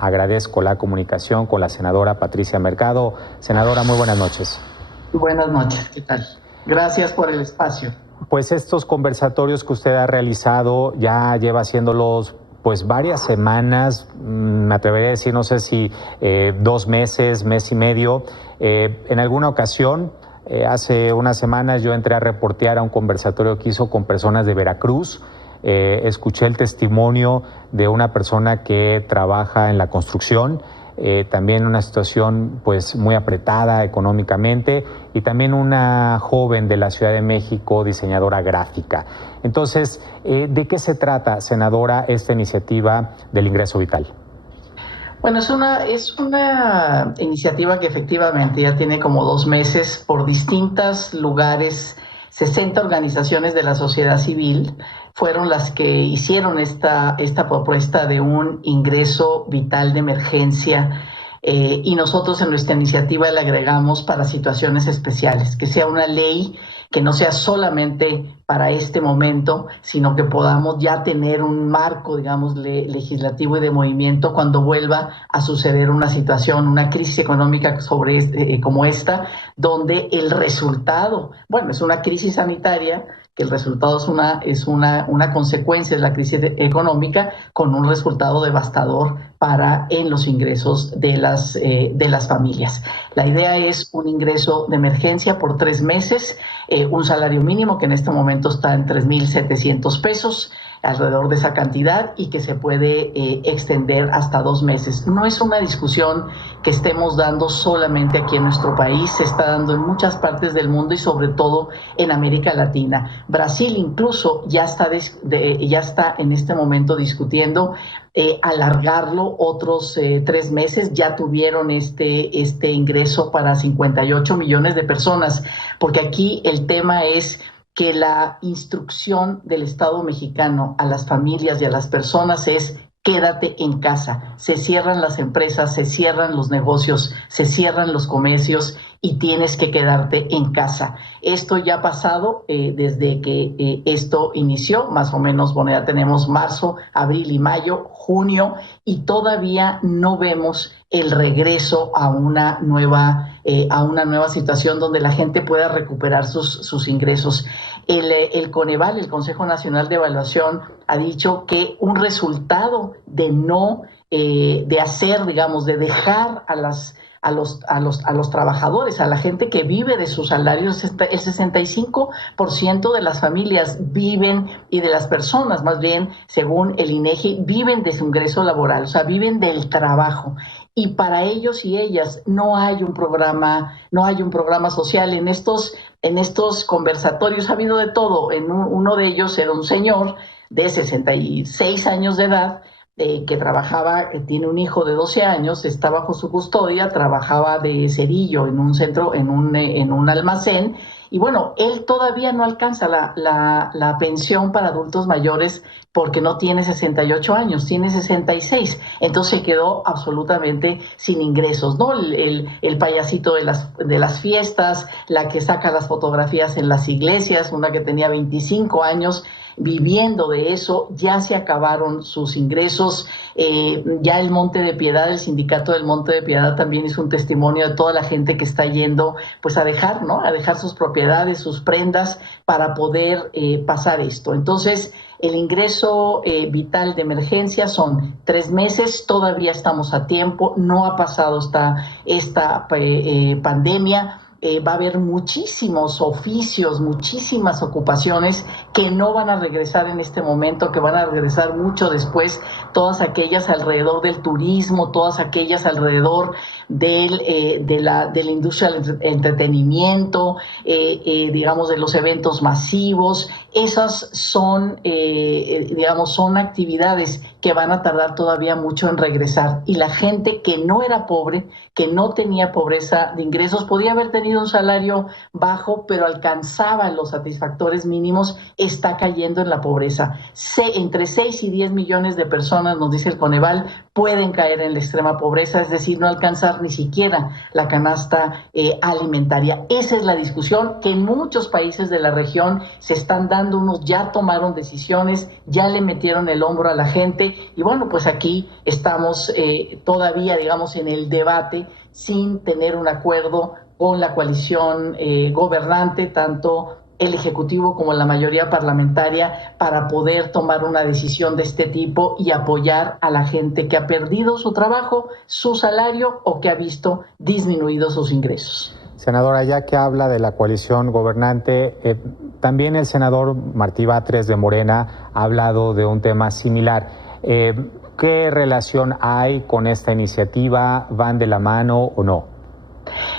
Agradezco la comunicación con la senadora Patricia Mercado. Senadora, muy buenas noches. Buenas noches, ¿qué tal? Gracias por el espacio. Pues estos conversatorios que usted ha realizado ya lleva haciéndolos pues varias semanas, me atrevería a decir, no sé si 2 meses, mes y medio. En alguna ocasión, hace unas semanas yo entré a reportear a un conversatorio que hizo con personas de Veracruz. Escuché el testimonio de una persona que trabaja en la construcción, también una situación pues muy apretada económicamente, y también una joven de la Ciudad de México, diseñadora gráfica. Entonces, ¿de qué se trata, senadora, esta iniciativa del ingreso vital? Bueno, es una iniciativa que efectivamente ya tiene como 2 meses. Por distintos lugares, 60 organizaciones de la sociedad civil fueron las que hicieron esta propuesta de un ingreso vital de emergencia, y nosotros en nuestra iniciativa le agregamos para situaciones especiales, que sea una ley que no sea solamente para este momento, sino que podamos ya tener un marco, digamos, legislativo y de movimiento cuando vuelva a suceder una situación, una crisis económica como esta, donde el resultado, bueno, es una crisis sanitaria, que el resultado es una consecuencia de la crisis económica, con un resultado devastador en los ingresos de las familias. La idea es un ingreso de emergencia por 3 meses, un salario mínimo que en este momento está en 3,700 pesos, alrededor de esa cantidad, y que se puede extender hasta 2 meses. No es una discusión que estemos dando solamente aquí en nuestro país, se está dando en muchas partes del mundo y sobre todo en América Latina. Brasil incluso ya está en este momento discutiendo alargarlo otros 3 meses. Ya tuvieron este ingreso para 58 millones de personas, porque aquí el tema es que la instrucción del Estado mexicano a las familias y a las personas es: quédate en casa. Se cierran las empresas, se cierran los negocios, se cierran los comercios y tienes que quedarte en casa. Esto ya ha pasado desde que esto inició, más o menos. Bueno, ya tenemos marzo, abril y mayo, junio, y todavía no vemos el regreso a una nueva situación donde la gente pueda recuperar sus ingresos. El Coneval, el Consejo Nacional de Evaluación, ha dicho que un resultado de dejar a los trabajadores, a la gente que vive de sus salarios, el 65% de las familias viven, y de las personas más bien, según el INEGI, viven de su ingreso laboral, o sea, viven del trabajo. Y para ellos y ellas no hay un programa social. En estos conversatorios ha habido de todo. Uno de ellos era un señor de 66 años de edad, que trabajaba, tiene un hijo de 12 años, está bajo su custodia, trabajaba de cerillo en un centro, en un almacén, y bueno, él todavía no alcanza la pensión para adultos mayores porque no tiene 68 años, tiene 66, entonces se quedó absolutamente sin ingresos, ¿no? El payasito de las fiestas, la que saca las fotografías en las iglesias, una que tenía 25 años, viviendo de eso, ya se acabaron sus ingresos. Ya el Monte de Piedad, el sindicato del Monte de Piedad también hizo un testimonio de toda la gente que está yendo pues a dejar sus propiedades, sus prendas, para poder pasar esto. Entonces, el ingreso vital de emergencia son 3 meses, todavía estamos a tiempo, no ha pasado esta pandemia. Va a haber muchísimos oficios, muchísimas ocupaciones que no van a regresar en este momento, que van a regresar mucho después, todas aquellas alrededor del turismo, todas aquellas alrededor de la industria del entretenimiento, digamos, de los eventos masivos. Esas son actividades que van a tardar todavía mucho en regresar, y la gente que no era pobre, que no tenía pobreza de ingresos, podía haber tenido un salario bajo, pero alcanzaba los satisfactores mínimos, está cayendo en la pobreza. Entre 6 y 10 millones de personas, nos dice el Coneval, pueden caer en la extrema pobreza, es decir, no alcanzar ni siquiera la canasta alimentaria. Esa es la discusión que en muchos países de la región se están dando considerando, unos ya tomaron decisiones, ya le metieron el hombro a la gente y bueno, pues aquí estamos todavía, digamos, en el debate sin tener un acuerdo con la coalición gobernante, tanto el Ejecutivo como la mayoría parlamentaria, para poder tomar una decisión de este tipo y apoyar a la gente que ha perdido su trabajo, su salario o que ha visto disminuidos sus ingresos. Senadora, ya que habla de la coalición gobernante, también el senador Martí Batres de Morena ha hablado de un tema similar. ¿Qué relación hay con esta iniciativa? ¿Van de la mano o no?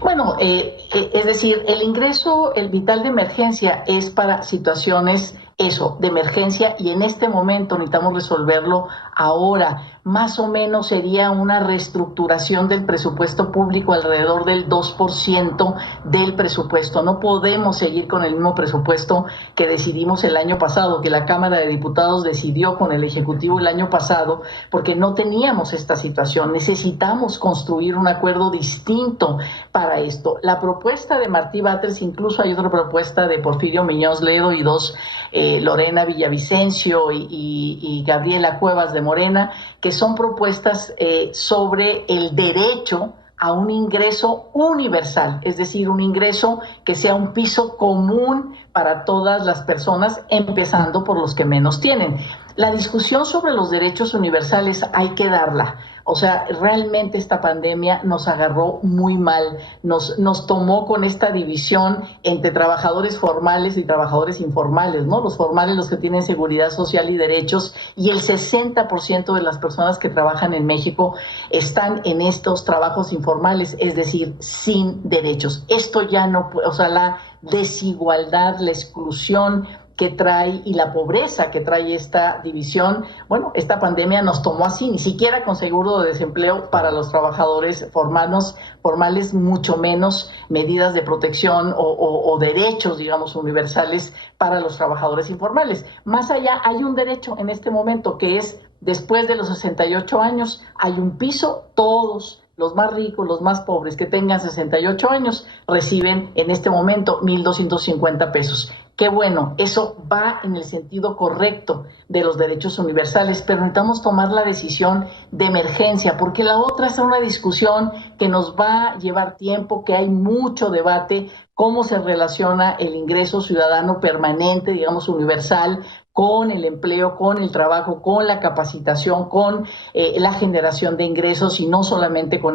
Bueno, es decir, el vital de emergencia es para situaciones de emergencia y en este momento necesitamos resolverlo ahora. Más o menos sería una reestructuración del presupuesto público alrededor del 2% del presupuesto. No podemos seguir con el mismo presupuesto que decidimos el año pasado, que la Cámara de Diputados decidió con el Ejecutivo el año pasado, porque no teníamos esta situación. Necesitamos construir un acuerdo distinto para esto. La propuesta de Martí Batres, incluso hay otra propuesta de Porfirio Muñoz Ledo y dos, Lorena Villavicencio y Gabriela Cuevas de Morena, que son propuestas sobre el derecho a un ingreso universal, es decir, un ingreso que sea un piso común para todas las personas, empezando por los que menos tienen. La discusión sobre los derechos universales hay que darla. O sea, realmente esta pandemia nos agarró muy mal, nos tomó con esta división entre trabajadores formales y trabajadores informales, ¿no? Los formales, los que tienen seguridad social y derechos, y el 60% de las personas que trabajan en México están en estos trabajos informales, es decir, sin derechos. Esto ya no puede, o sea, la desigualdad, la exclusión que trae y la pobreza que trae esta división, bueno, esta pandemia nos tomó así, ni siquiera con seguro de desempleo para los trabajadores formales, mucho menos medidas de protección o derechos, digamos, universales para los trabajadores informales. Más allá, hay un derecho en este momento que es, después de los 68 años, hay un piso, todos los más ricos, los más pobres que tengan 68 años reciben en este momento 1,250 pesos. Qué bueno, eso va en el sentido correcto de los derechos universales, pero necesitamos tomar la decisión de emergencia, porque la otra es una discusión que nos va a llevar tiempo, que hay mucho debate, cómo se relaciona el ingreso ciudadano permanente, digamos universal, con el empleo, con el trabajo, con la capacitación, con la generación de ingresos y no solamente con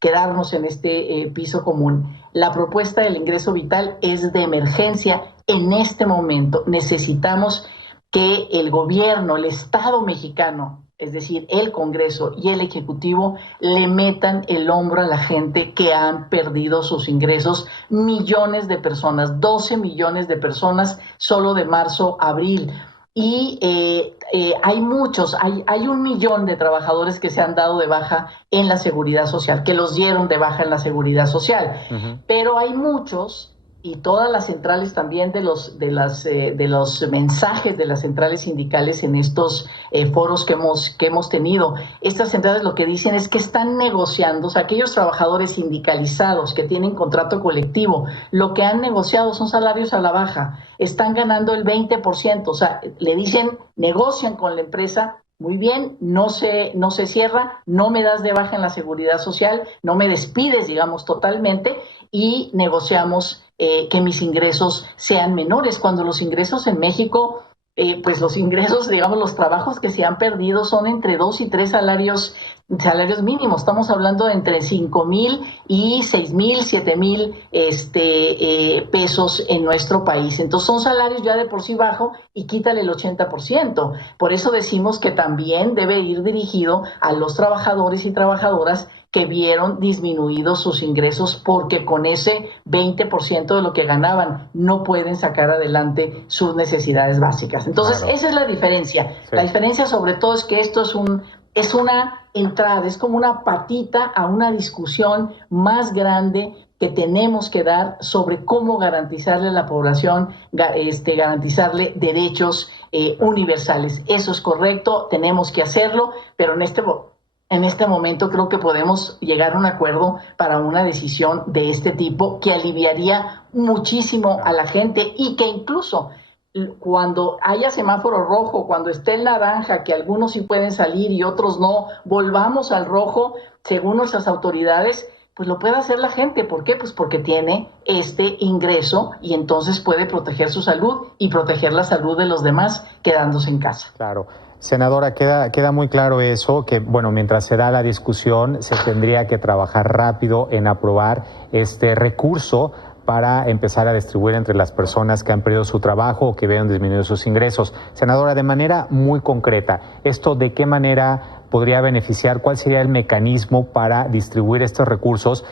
quedarnos en este piso común. La propuesta del ingreso vital es de emergencia. En este momento necesitamos que el gobierno, el Estado mexicano, es decir, el Congreso y el Ejecutivo, le metan el hombro a la gente que han perdido sus ingresos. Millones de personas, 12 millones de personas solo de marzo a abril. Y hay 1 millón de trabajadores que se han dado de baja en la Seguridad Social, que los dieron de baja en la Seguridad Social. Uh-huh. Pero hay muchos, y todas las centrales también de los mensajes de las centrales sindicales en estos foros que hemos tenido, estas centrales lo que dicen es que están negociando, o sea, aquellos trabajadores sindicalizados que tienen contrato colectivo, lo que han negociado son salarios a la baja, están ganando el 20%, o sea, le dicen, negocian con la empresa, muy bien, no se cierra, no me das de baja en la Seguridad Social, no me despides, digamos, totalmente, y negociamos que mis ingresos sean menores, cuando los ingresos en México, pues los ingresos, digamos, los trabajos que se han perdido son entre 2 y 3 salarios mínimos. Estamos hablando de entre 5,000 y 6,000, 7,000 pesos en nuestro país. Entonces son salarios ya de por sí bajo y quítale el 80%. Por eso decimos que también debe ir dirigido a los trabajadores y trabajadoras que vieron disminuidos sus ingresos porque con ese 20% de lo que ganaban no pueden sacar adelante sus necesidades básicas. Entonces, claro, esa es la diferencia. Sí. La diferencia sobre todo es que esto es una entrada, es como una patita a una discusión más grande que tenemos que dar sobre cómo garantizarle a la población, garantizarle derechos universales. Eso es correcto, tenemos que hacerlo, pero en este momento creo que podemos llegar a un acuerdo para una decisión de este tipo que aliviaría muchísimo a la gente y que incluso cuando haya semáforo rojo, cuando esté el naranja, que algunos sí pueden salir y otros no, volvamos al rojo, según nuestras autoridades, pues lo puede hacer la gente. ¿Por qué? Pues porque tiene este ingreso y entonces puede proteger su salud y proteger la salud de los demás quedándose en casa. Claro. Senadora, queda muy claro eso, que bueno, mientras se da la discusión, se tendría que trabajar rápido en aprobar este recurso para empezar a distribuir entre las personas que han perdido su trabajo o que vean disminuidos sus ingresos. Senadora, de manera muy concreta, ¿esto de qué manera podría beneficiar? ¿Cuál sería el mecanismo para distribuir estos recursos?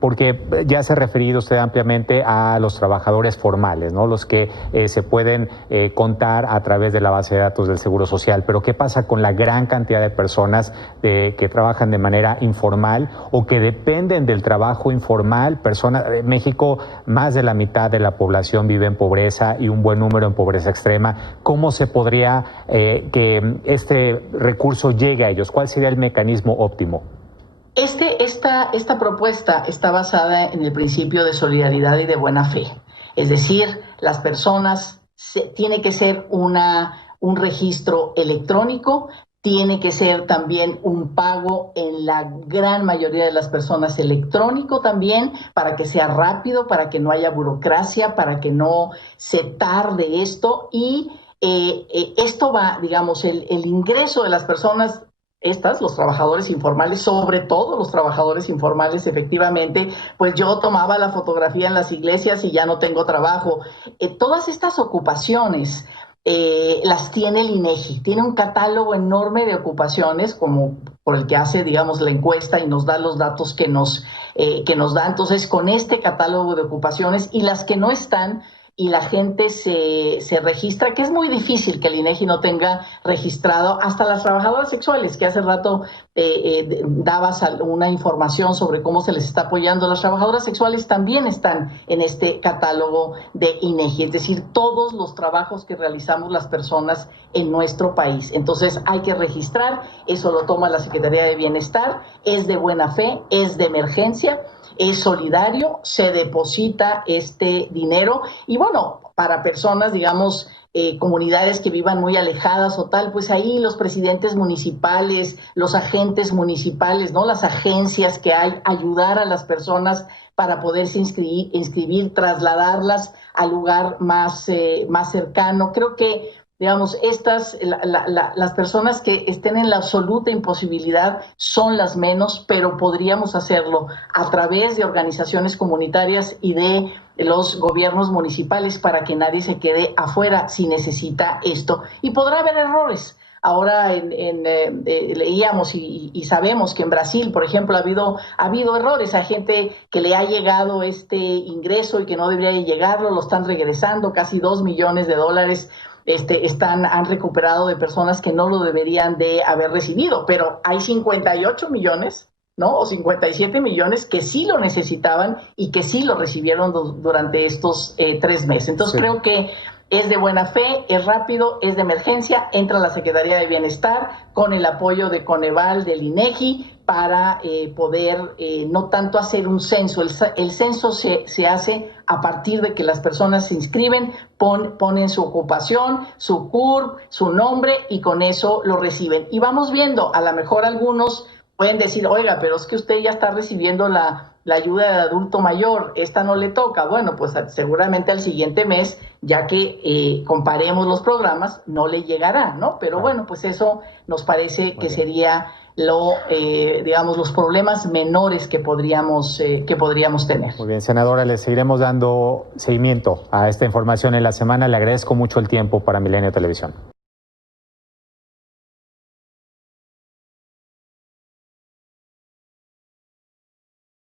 Porque ya se ha referido usted ampliamente a los trabajadores formales, ¿no? Los que se pueden contar a través de la base de datos del Seguro Social. Pero ¿qué pasa con la gran cantidad de personas que trabajan de manera informal o que dependen del trabajo informal? En México, más de la mitad de la población vive en pobreza y un buen número en pobreza extrema. ¿Cómo se podría que este recurso llegue a ellos? ¿Cuál sería el mecanismo óptimo? Esta propuesta está basada en el principio de solidaridad y de buena fe. Es decir, las personas, tiene que ser un registro electrónico, tiene que ser también un pago en la gran mayoría de las personas electrónico también, para que sea rápido, para que no haya burocracia, para que no se tarde esto. Y esto va, digamos, el ingreso de las personas, los trabajadores informales, sobre todo los trabajadores informales, efectivamente, pues yo tomaba la fotografía en las iglesias y ya no tengo trabajo. Todas estas ocupaciones las tiene el INEGI, tiene un catálogo enorme de ocupaciones, como por el que hace, digamos, la encuesta y nos da los datos que nos da. Entonces, con este catálogo de ocupaciones y las que no están, y la gente se registra, que es muy difícil que el INEGI no tenga registrado hasta las trabajadoras sexuales, que hace rato dabas una información sobre cómo se les está apoyando. Las trabajadoras sexuales también están en este catálogo de INEGI, es decir, todos los trabajos que realizamos las personas en nuestro país. Entonces hay que registrar, eso lo toma la Secretaría de Bienestar, es de buena fe, es de emergencia, es solidario, se deposita este dinero y bueno, para personas, digamos, comunidades que vivan muy alejadas o tal, pues ahí los presidentes municipales, los agentes municipales, ¿no? Las agencias que hay, ayudar a las personas para poderse inscribir, trasladarlas al lugar más cercano. Creo que, digamos, las personas que estén en la absoluta imposibilidad son las menos, pero podríamos hacerlo a través de organizaciones comunitarias y de los gobiernos municipales para que nadie se quede afuera si necesita esto. Y podrá haber errores. Ahora leíamos y sabemos que en Brasil, por ejemplo, ha habido errores a gente que le ha llegado este ingreso y que no debería llegarlo, lo están regresando, casi $2 millones han recuperado de personas que no lo deberían de haber recibido, pero hay 58 millones, ¿no? O 57 millones que sí lo necesitaban y que sí lo recibieron durante estos 3 meses. Entonces sí, creo que es de buena fe, es rápido, es de emergencia, entra la Secretaría de Bienestar con el apoyo de Coneval, del INEGI, para poder no tanto hacer un censo. El censo se hace a partir de que las personas se inscriben, ponen su ocupación, su CURP, su nombre y con eso lo reciben. Y vamos viendo, a lo mejor algunos pueden decir, oiga, pero es que usted ya está recibiendo la ayuda de adulto mayor, esta no le toca. Bueno, pues seguramente al siguiente mes, ya que comparemos los programas, no le llegará, ¿no? Pero bueno, pues eso nos parece que sería los problemas menores que podríamos tener. Muy bien, senadora, le seguiremos dando seguimiento a esta información en la semana. Le agradezco mucho el tiempo para Milenio Televisión.